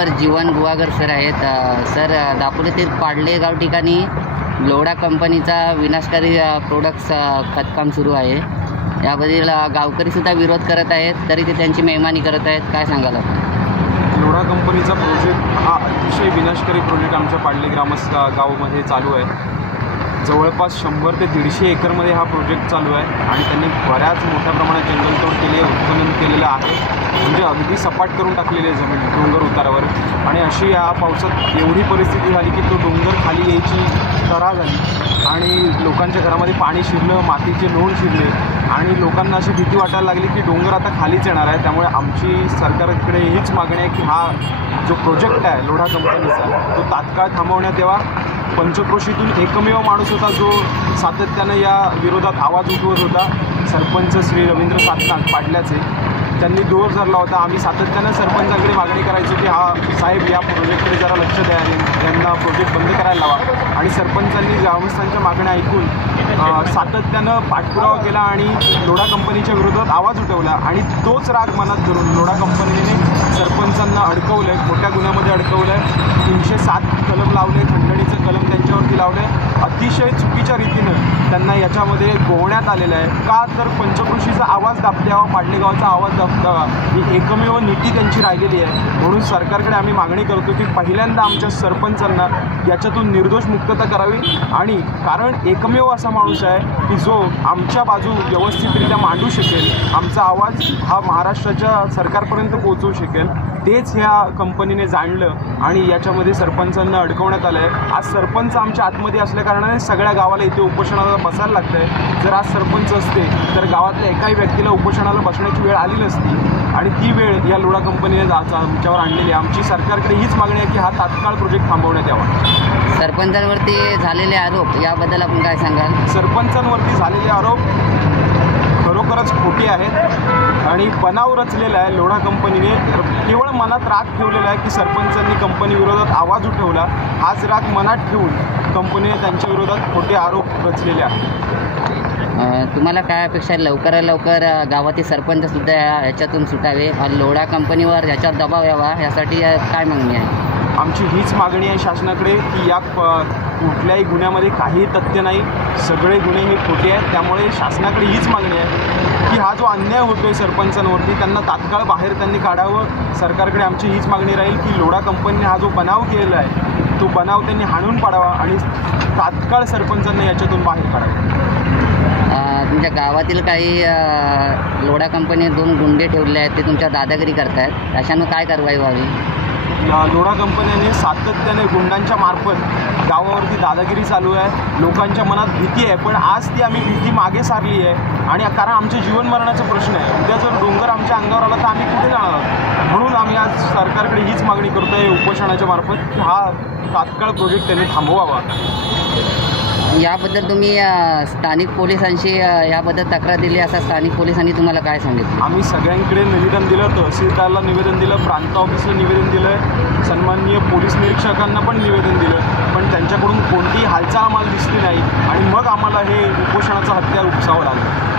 माझ्याबरोबर जीवन गुवागर सर आहेत. सर दापोलीतील दापोली ते पाडले गाव ठिकाणी लोडा कंपनीचा विनाशकारी प्रोडक्ट्स खतकाम सुरू आहे. याबद्दल गावकरीसुद्धा विरोध करत आहेत तरी ते त्यांची मेहमानी करत आहेत. काय सांगाल आपण? लोढा कंपनीचा प्रोजेक्ट हा अतिशय विनाशकारी प्रोजेक्ट आमच्या पाडले ग्रामस गावामध्ये चालू आहे. जवळपास शंभर ते दीडशे एकरमध्ये हा प्रोजेक्ट चालू आहे आणि त्यांनी बऱ्याच मोठ्या प्रमाणात जंगलतोड केली उत्खनन केलेलं आहे. म्हणजे अगदी सपाट करून टाकलेली आहे जमीन डोंगर उतारावर. आणि अशी या पावसात एवढी परिस्थिती झाली की तो डोंगर खाली यायची तरा झाली आणि लोकांच्या घरामध्ये पाणी शिरलं मातीचे लोण शिरले. आणि लोकांना अशी भीती वाटायला लागली की डोंगर आता खालीच येणार आहे. त्यामुळे आमची सरकारकडे हीच मागणी आहे की हा जो प्रोजेक्ट आहे लोढा कंपनीचा तो तात्काळ थांबवण्यात यावा. पंचक्रोशीतून एकमेव माणूस होता जो सातत्यानं या विरोधात आवाज उठवत होता. सरपंच श्री रवींद्र सातनाथ पाटल्याचे त्यांनी दूर धरला होता. आम्ही सातत्यानं सरपंचाकडे मागणी करायचो की हा साहेब या प्रोजेक्टकडे जरा लक्ष द्या आणि यांना प्रोजेक्ट बंद करायला लावा. आणि सरपंचांनी ग्रामस्थांच्या मागण्या ऐकून सातत्यानं पाठपुरावा केला आणि लोढा कंपनीच्या विरोधात आवाज उठवला. आणि तोच राग मनात धरून लोढा कंपनीने सरपंचांना अडकवलं आहे मोठ्या गुन्ह्यामध्ये अडकवलं आहे तीनशे सात कलम लावले खंडणीचं कलम त्यांच्यावरती लावलं आहे अतिशय चुकीच्या रीतीनं त्यांना याच्यामध्ये गोवण्यात आलेलं आहे. का तर पंचकृषीचा आवाज दाबल्यावा पाडलेगावचा आवाज दाबतावा ही एकमेव नीती त्यांची राहिलेली आहे. म्हणून सरकारकडे आम्ही मागणी करतो की पहिल्यांदा आमच्या सरपंचांना याच्यातून निर्दोष मुक्तता करावी. आणि कारण एकमेव असा माणूस आहे की जो आमच्या बाजू व्यवस्थितरित्या मांडू शकेल आमचा आवाज हा महाराष्ट्राच्या सरकारपर्यंत पोहोचवू शकेल तेच ह्या कंपनीने जाणलं आणि याच्यामध्ये सरपंचांना अडकवण्यात आलं आहे आज सरपंच आमच्या आतमध्ये असल्याकारणाने सगळ्या गावाला इथे उपोषणाला बसायला लागतं आहे जर आज सरपंच असते तर गावातल्या एकाही व्यक्तीला उपोषणाला बसण्याची वेळ आली नसती. आणि ती वेळ या लोढा कंपनीने आमच्यावर आणलेली आहे. आमची सरकारकडे हीच मागणी आहे की हा तात्काळ प्रोजेक्ट थांबवण्यात यावा. सरपंचांवरती झालेले आरोप याबद्दल आपण काय सांगाल? सरपंचांवरती झालेले आरोप खरोखरच खोटे आहेत आणि बनाव रचलेला आहे लोढा कंपनीने. केवळ मनात राग ठेवलेला आहे की सरपंचांनी कंपनी विरोधात आवाज उठवला. हाच राग मनात ठेवून कंपनीने त्यांच्या विरोधात खोटे आरोप रचलेले आहेत. तुम्हाला काय अपेक्षा आहे? लवकरात लवकर गावातील सरपंचसुद्धा या- याच्यातून सुटावे. आणि लोढा कंपनीवर याच्यावर दबाव यावा यासाठी काय मागणी आहे? आमची हीच मागणी आहे शासनाकडे की या कुठल्याही गुन्ह्यामध्ये काहीही तथ्य नाही. सगळे गुन्हे हे खोटे आहेत. त्यामुळे शासनाकडे हीच मागणी आहे की हा जो अन्याय होतो आहे सरपंचांवरती त्यांना तात्काळ बाहेर त्यांनी काढावं. सरकारकडे आमची हीच मागणी राहील की लोढा कंपनीने हा जो बनाव केलेला आहे तो बनाव त्यांनी हाणून पाडावा आणि तात्काळ सरपंचांनी याच्यातून बाहेर काढावं. तुमच्या गावातील काही लोढा कंपनी दोन गुंडे ठेवले आहेत ते तुमच्या दादागिरी करतायत. अशानं काय कारवाई व्हावी? लोढा कंपन्याने सातत्याने गुंडांच्या मार्फत गावावरती दादागिरी चालू आहे. लोकांच्या मनात भीती आहे पण आज ती आम्ही भीती मागे सारली आहे. आणि कारण आमच्या जीवनमरणाचा प्रश्न आहे. उद्या जर डोंगर आमच्या अंगावर आला तर आम्ही कुठे जाणार आहोत? म्हणून आम्ही आज सरकारकडे हीच मागणी करतो आहे उपोषणाच्या मार्फत की हा तात्काळ प्रोजेक्ट त्यांनी थांबवावा. याबद्दल तुम्ही स्थानिक पोलिसांशी याबद्दल तक्रार दिली असा स्थानिक पोलिसांनी तुम्हाला काय सांगितलं? आम्ही सगळ्यांकडे निवेदन दिलं तहसीलदारला निवेदन दिलं प्रांत ऑफिसला निवेदन दिलं सन्माननीय पोलीस निरीक्षकांना पण निवेदन दिलं. पण त्यांच्याकडून कोणतीही हालचाल आम्हाला दिसली नाही आणि मग आम्हाला हे उपोषणाचं हत्यार उपसावं लागलं.